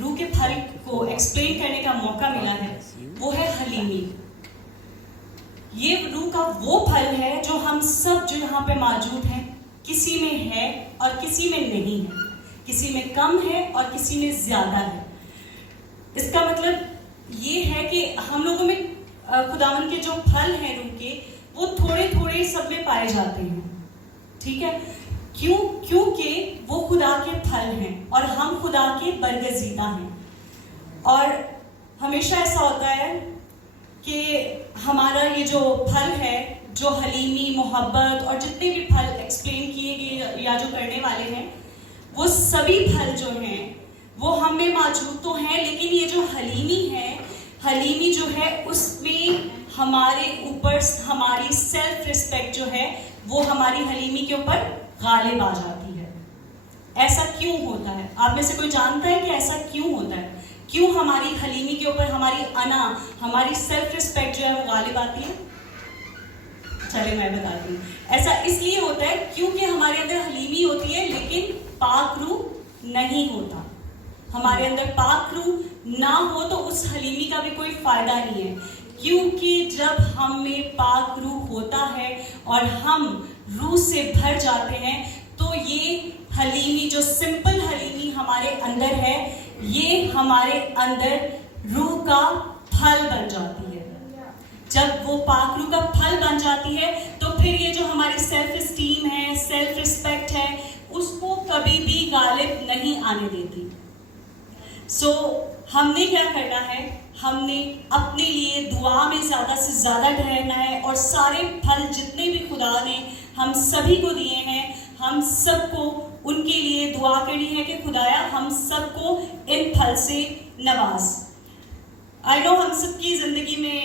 روح کے پھل کو ایکسپلین کرنے کا موقع ملا ہے وہ ہے حلیمی. یہ روح کا وہ پھل ہے جو ہم سب جو یہاں پہ موجود ہیں کسی میں ہے اور کسی میں نہیں ہے, کسی میں کم ہے اور کسی میں زیادہ ہے. اس کا مطلب یہ ہے کہ ہم لوگوں میں خداوند کے جو پھل ہیں روح کے وہ تھوڑے تھوڑے سب میں پائے جاتے ہیں, ٹھیک ہے. کیونکہ وہ خدا کے پھل ہیں اور ہم خدا کے برگزیدہ ہیں. اور ہمیشہ ایسا ہوتا ہے کہ ہمارا یہ جو پھل ہے, جو حلیمی, محبت اور جتنے بھی پھل ایکسپلین کیے گئے یا جو کرنے والے ہیں, وہ سبھی پھل جو ہیں وہ ہم میں موجود تو ہیں, لیکن یہ جو حلیمی جو ہے اس میں ہمارے اوپر ہماری سیلف رسپیکٹ جو ہے وہ ہماری حلیمی کے اوپر غالب آ جاتی ہے. ایسا کیوں ہوتا ہے؟ آپ میں سے کوئی جانتا ہے کہ ایسا کیوں ہوتا ہے؟ کیوں ہماری حلیمی کے اوپر ہماری انا, ہماری سیلف رسپیکٹ جو ہے وہ غالب آتی ہے؟ چلے میں بتاتی ہوں. ایسا اس لیے ہوتا ہے کیونکہ ہمارے اندر حلیمی ہوتی ہے لیکن پاک روح نہیں ہوتا. ہمارے اندر پاک روح نہ ہو تو اس حلیمی کا بھی کوئی فائدہ نہیں ہے, کیونکہ جب ہم میں پاک روح ہوتا ہے اور ہم روح سے بھر جاتے ہیں تو یہ حلیمی, جو سمپل حلیمی ہمارے اندر ہے, یہ ہمارے اندر روح کا پھل بن جاتی ہے. جب وہ پاک روح کا پھل بن جاتی ہے تو پھر یہ جو ہماری سیلف اسٹیم ہے, سیلف رسپیکٹ ہے, اس کو کبھی بھی غالب نہیں آنے دیتی. سو ہم نے کیا کرنا ہے, ہم نے اپنے لیے دعا میں زیادہ سے زیادہ ٹھہرنا ہے اور سارے پھل جتنے بھی خدا نے ہم سبھی کو دیے ہیں, ہم سب کو ان کے لیے دعا کرنی ہے کہ خدایا ہم سب کو ان پھل سے نواز. آئی نو ہم سب کی زندگی میں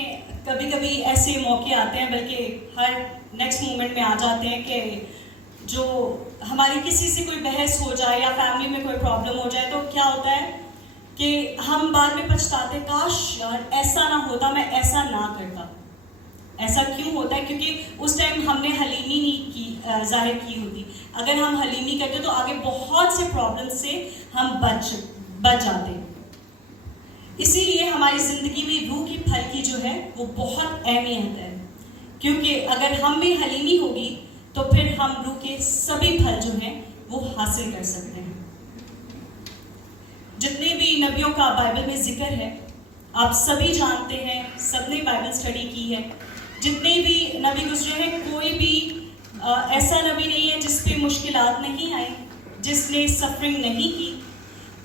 کبھی کبھی ایسے موقع آتے ہیں, بلکہ ہر نیکسٹ مومنٹ میں آ جاتے ہیں کہ جو ہماری کسی سے کوئی بحث ہو جائے یا فیملی میں کوئی پرابلم ہو جائے تو کیا ہوتا ہے کہ ہم بعد میں پچھتاتے, کاش یار ایسا نہ ہوتا, میں ایسا نہ کرتا. ایسا کیوں ہوتا ہے؟ کیونکہ اس ٹائم ہم نے حلیمی نہیں ظاہر کی ہوتی. اگر ہم حلیمی کرتے تو آگے بہت سے پرابلم سے ہم بچ جاتے. اسی لیے ہماری زندگی میں روح کی پھل کی جو ہے وہ بہت اہمیت ہے, کیونکہ اگر ہم میں حلیمی ہوگی تو پھر ہم روح کے سبھی پھل جو ہیں وہ حاصل کر سکتے ہیں. جتنے بھی نبیوں کا بائبل میں ذکر ہے آپ سبھی جانتے ہیں, سب نے بائبل اسٹڈی کی ہے. جتنے بھی نبی گزرے ہیں کوئی بھی ایسا نبی نہیں ہے جس پہ مشکلات نہیں آئے, جس نے سفرنگ نہیں کی.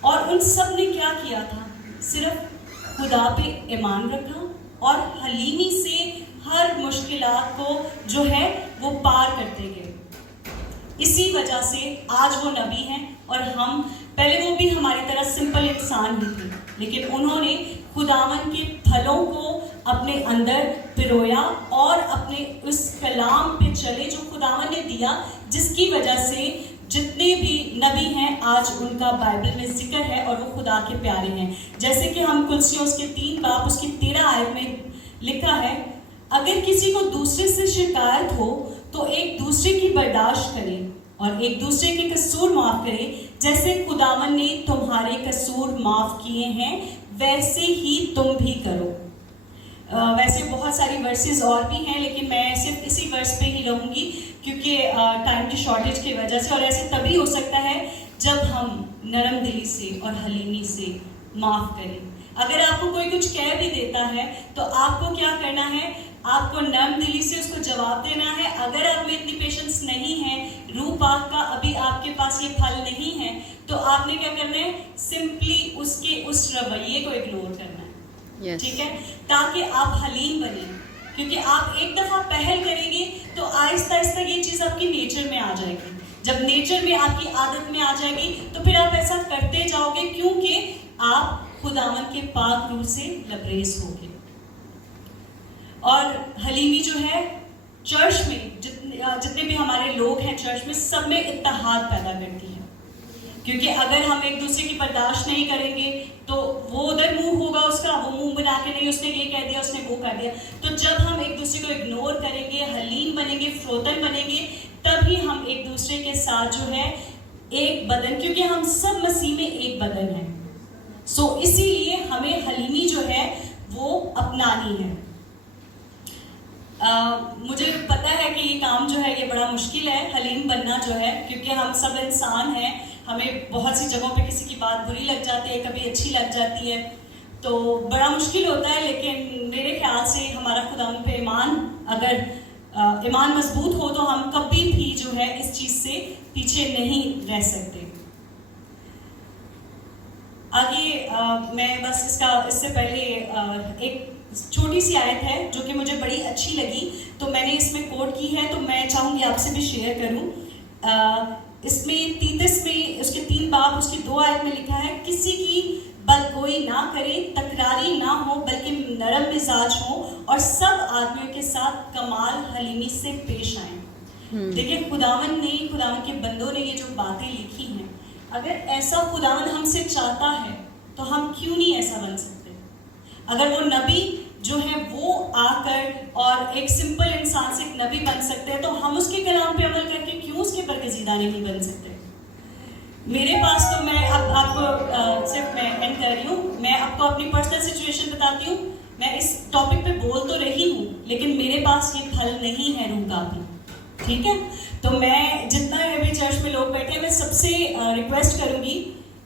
اور ان سب نے کیا کیا تھا؟ صرف خدا پہ ایمان رکھا اور حلیمی سے ہر مشکلات کو جو ہے وہ پار کرتے گئے. اسی وجہ سے آج وہ نبی ہیں اور ہم, پہلے وہ بھی ہماری طرح سمپل انسان ہی تھے, لیکن انہوں نے خداوند کے پھلوں کو اپنے اندر پرویا اور اپنے اس کلام پہ چلے جو خداوند نے دیا, جس کی وجہ سے جتنے بھی نبی ہیں آج ان کا بائبل میں ذکر ہے اور وہ خدا کے پیارے ہیں. جیسے کہ ہم کلسیوں اس کے 3 باب اس کی 13 آیت میں لکھا ہے, اگر کسی کو دوسرے سے شکایت ہو تو ایک دوسرے کی برداشت کرے اور ایک دوسرے کے قصور معاف کرے, جیسے خداوند نے تمہارے قصور معاف کیے ہیں ویسے ہی تم بھی کرو. ویسے بہت ساری ورسز اور بھی ہیں لیکن میں صرف اسی ورس پہ ہی رہوں گی کیونکہ ٹائم کی شارٹیج کی وجہ سے. اور ایسے تبھی ہو سکتا ہے جب ہم نرم دلی سے اور حلیمی سے معاف کریں. اگر آپ کو کوئی کچھ کہہ بھی دیتا ہے تو آپ کو کیا کرنا ہے, آپ کو نرم دلی سے اس کو جواب دینا ہے. اگر آپ میں اتنی پیشنس نہیں ہے, روح پاک کا ابھی آپ کے پاس یہ پھل نہیں ہے, تو آپ نے کیا کرنا ہے, سمپلی اس کے اس رویے کو اگنور کرنا ہے. ٹھیک ہے, تاکہ آپ حلیم بنیں. کیونکہ آپ ایک دفعہ پہل کریں گے تو آہستہ آہستہ یہ چیز آپ کی نیچر میں آ جائے گی. جب نیچر میں آپ کی عادت میں آ جائے گی تو پھر آپ ایسا کرتے جاؤ گے, کیونکہ آپ خداوند کے پاک روح سے لبریز ہوگے. اور حلیمی جو ہے چرچ میں جتنے بھی ہمارے لوگ ہیں چرچ میں, سب میں اتحاد پیدا کرتی ہے. کیونکہ اگر ہم ایک دوسرے کی برداشت نہیں کریں گے تو وہ ادھر منہ ہوگا اس کا, وہ منہ بنا کے نہیں, اس نے یہ کہہ دیا, اس نے وہ کر دیا. تو جب ہم ایک دوسرے کو اگنور کریں گے, حلیم بنیں گے, فروتن بنیں گے, تبھی ہم ایک دوسرے کے ساتھ جو ہے ایک بدن, کیونکہ ہم سب مسیح میں ایک بدن ہیں. سو اسی لیے ہمیں حلیمی جو ہے وہ اپنانی ہے. مجھے پتہ ہے کہ یہ کام جو ہے یہ بڑا مشکل ہے حلیم بننا جو ہے, کیونکہ ہم سب انسان ہیں, ہمیں بہت سی جگہوں پہ کسی کی بات بری لگ جاتی ہے, کبھی اچھی لگ جاتی ہے, تو بڑا مشکل ہوتا ہے. لیکن میرے خیال سے ہمارا خدا پہ ایمان, اگر ایمان مضبوط ہو تو ہم کبھی بھی جو ہے اس چیز سے پیچھے نہیں رہ سکتے. آگے میں بس اس سے پہلے ایک چھوٹی سی آیت ہے جو کہ مجھے بڑی اچھی لگی, تو میں نے اس میں کوٹ کی ہے, تو میں چاہوں گی آپ سے بھی شیئر کروں. اس میں تیتس میں اس کے 3 باب اس کی 2 آیت میں لکھا ہے, کسی کی بدگوئی نہ کرے, تکراری نہ ہو بلکہ نرم مزاج ہو, اور سب آدمیوں کے ساتھ کمال حلیمی سے پیش آئیں. دیکھیں خداوند کے بندوں نے یہ جو باتیں لکھی ہیں, اگر ایسا خداوند ہم سے چاہتا ہے تو ہم کیوں نہیں ایسا بن سکتے. اگر وہ نبی جو ہے وہ آ کر اور ایک سمپل انسان سے ایک نبی بن سکتے ہیں, تو ہم اس کے کلام پہ عمل کر کے کیوں اس کے برگزیدہ نہیں بن سکتے. میرے پاس تو میں اب آپ کو صرف میں اینڈ کر رہی ہوں, میں آپ کو اپنی پرسنل سچویشن بتاتی ہوں. میں اس ٹاپک پہ بول تو رہی ہوں, لیکن میرے پاس یہ پھل نہیں ہے روح کا بھی, ٹھیک ہے. تو میں جتنا ابھی چرچ میں لوگ بیٹھے ہیں, میں سب سے ریکویسٹ کروں گی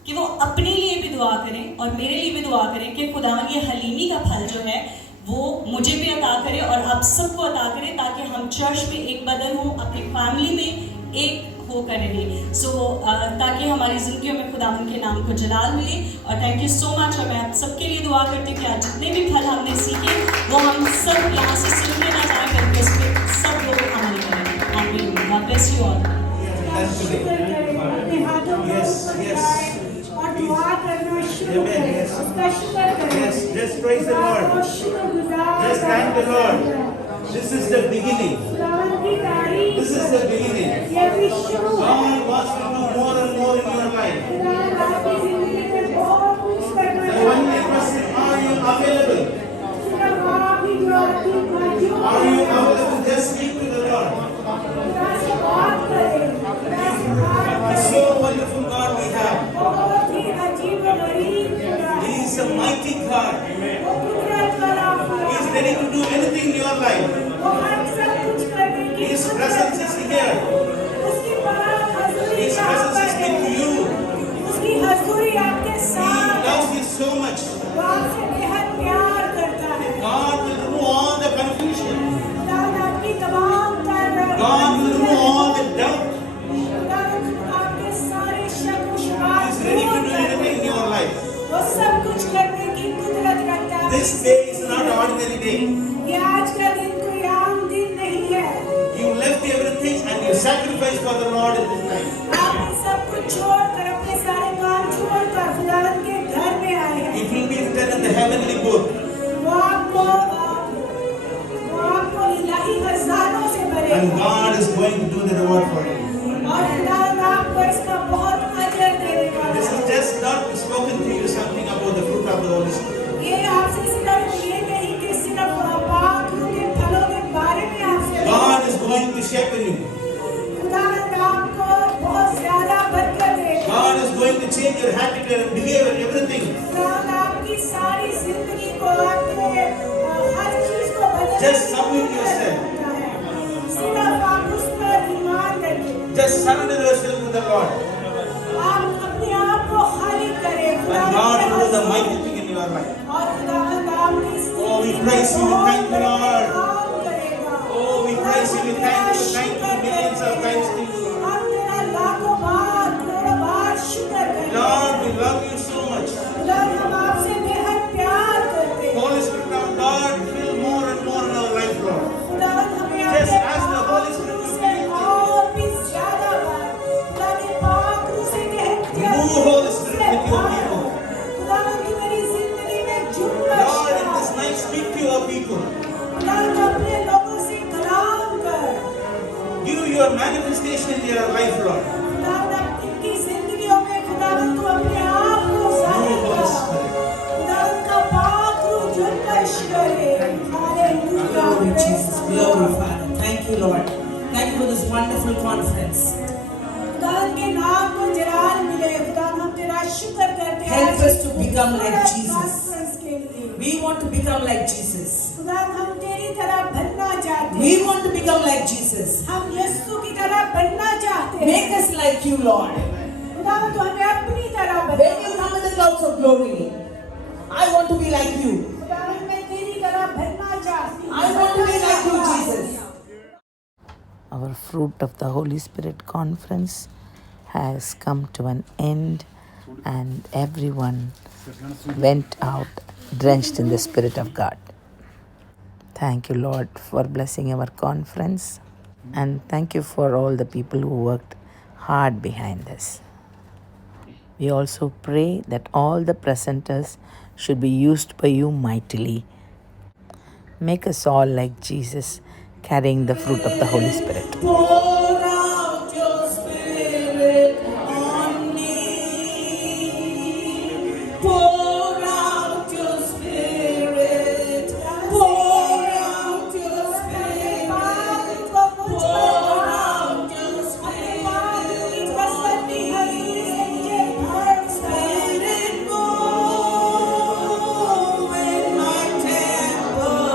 کہ وہ اپنے لیے بھی دعا کریں اور میرے لیے بھی دعا کریں کہ خدا یہ حلیمی کا پھل جو ہے وہ مجھے بھی عطا کرے اور آپ سب کو عطا کرے, تاکہ ہم چرچ میں ایک بدن ہوں, اپنی فیملی میں ایک ہو کر رہیں. سو تاکہ ہماری زندگیوں میں خداوند کے نام کو جلال ملے. اور تھینک یو سو مچ. اور میں آپ سب کے لیے دعا کرتی ہوں کہ آج جتنے بھی پھل ہم نے سیکھے وہ ہم سب یہاں سے سیکھنے نہ جائیں, بلکہ اس پہ سب لوگ عمل کریں. آمین. God bless you all. اور دعا کرنا شروع کریں, اس کا شکر کریں. Yes, just praise the Lord. Just thank the Lord. This is the beginning. This is the beginning. God wants to do more and more in your life. The only question, are you available? Are you available? Just speak to the Lord. It's so wonderful God we have. He is a mighty God. He is ready to do anything in your life. His presence is here. His presence is with you. He loves you so much. God will remove all the confusion. God will remove all the doubt. He is ready to do anything in your life. This day is not an ordinary day. You left everything and you sacrificed for the Lord in this time. It will be written in the heavenly book. And God is going to do the reward for you. This is just not spoken to you something about the fruit of the Holy Spirit. God is going to shape you. God is going to change your attitude and behavior, everything. Just submit yourself. Just surrender yourself to the Lord. And God will do the mighty thing in your life. Oh, we praise you, we thank you, Lord. Oh, we praise you, we thank you, millions of thanks to you. Lord, we love you so much. Holy Spirit of God, fill more and more in our life, Lord. Just as the Holy Spirit will fill you. Move, Holy Spirit, with your people. Lord, in this night, speak to your people. Give your manifestation in their life, Lord. Glory Jesus, glory Father. Thank you, Lord. Thank you for this wonderful conference. Help us to become become like Jesus. Conference के लिए We want to become like Jesus. खुदा हम तेरी तरह बनना चाहते We हैं, want to become like Jesus. हम यीशु की तरह बनना चाहते हैं। Make us like you, Lord. खुदा तो हमें अपनी तरह When बना। you come in the clouds of glory, I want to be like you. खुदा मैं तेरी तरह बनना चाहती हूँ। I want to be like you, Jesus. Our Fruit of the Holy Spirit conference has come to an end, and everyone went out drenched in the Spirit of God. Thank you, Lord, for blessing our conference, and thank you for all the people who worked hard behind this. We also pray that all the presenters should be used by you mightily. Make us all like Jesus, carrying the fruit of the Holy Spirit. Pour out your Spirit on me. Pour out your Spirit. Pour out your Spirit. Pour out your Spirit on me. Spirit, move in my temple.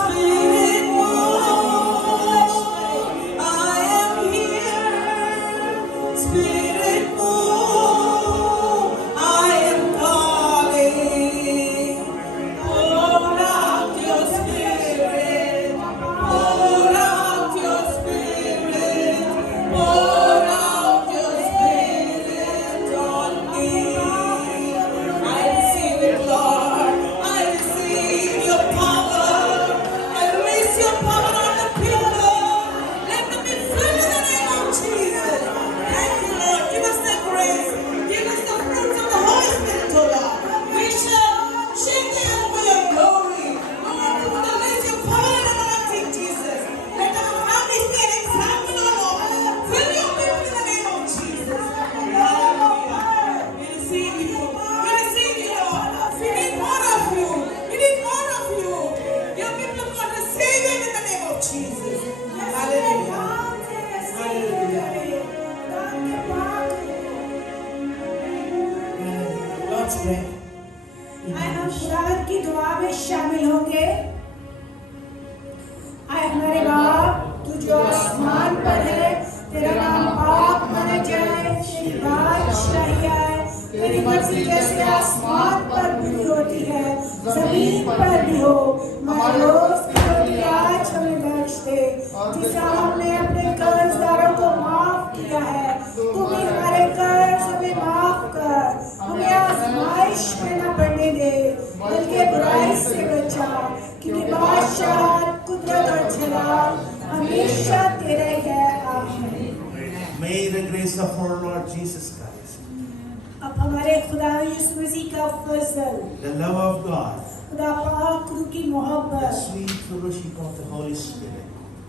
Spirit, move. I am here. Spirit, move. I am calling. Pour out your Spirit. Pour out your Spirit. Pour out your Spirit on me. I receive it, Lord. I receive your power. I release your power on the people. Let them be filled in the name of Jesus. Thank you, Lord. Give us the grace. Give us the fruits of the Holy Spirit, O Lord. We shall shake the earth for your glory. Lord, we will release your power and anointing, Jesus. Let our families be an example, O Lord. Fill your people in the name of Jesus. Hallelujah. We receive you. We receive you, Lord. We need more of you. We need more of you. Your people have got to receive it in the name of Jesus. Hallelujah. Lord's Prayer. आए हम खुदावंद की दुआ में शामिल होंगे। आए हमारे बाप, तू जो आसमान पर है, तेरा नाम पाक माना जाए, तेरी बादशाही आए, तेरी मर्जी जैसे आसमान पर पूरी होती है, जमीन पर भी हो। हमारा रोज की रोटी आज हमें बख्श दे, जिसा हमने अपने कर्जदारों को माफ किया है, तू भी हमारे कर्ज हमें माफ कर। हमें आजमाइश में न पड़ने दे, बल्कि बुराई से बचा, क्योंकि बादशाह, कुदरत और जलाल हमेशा तेरे है। आमीन। May the grace of our Lord Jesus Christ, अब हमारे खुदा यीशु मसीह का फजल, the love of God, खुदा पाक रूह की the मोहब्बत, sweet fellowship of the Holy Spirit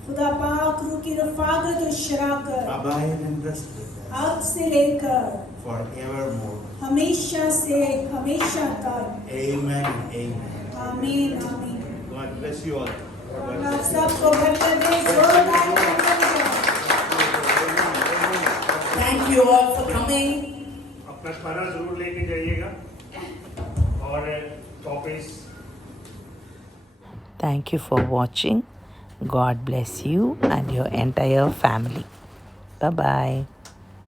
खुदा पाक रूह की रफाकत और शराकत abide and rest with us अब से लेकर forevermore. हमेशा से हमेशा तक। Amen and amen. आमीन आमीन। God bless you all. आप सबको बरकत दे, जोरदार बरकत दे। Thank you all for coming. अपना खाना जरूर लेके जाइएगा और copies. Thank you for watching. God bless you and your entire family. Bye-bye.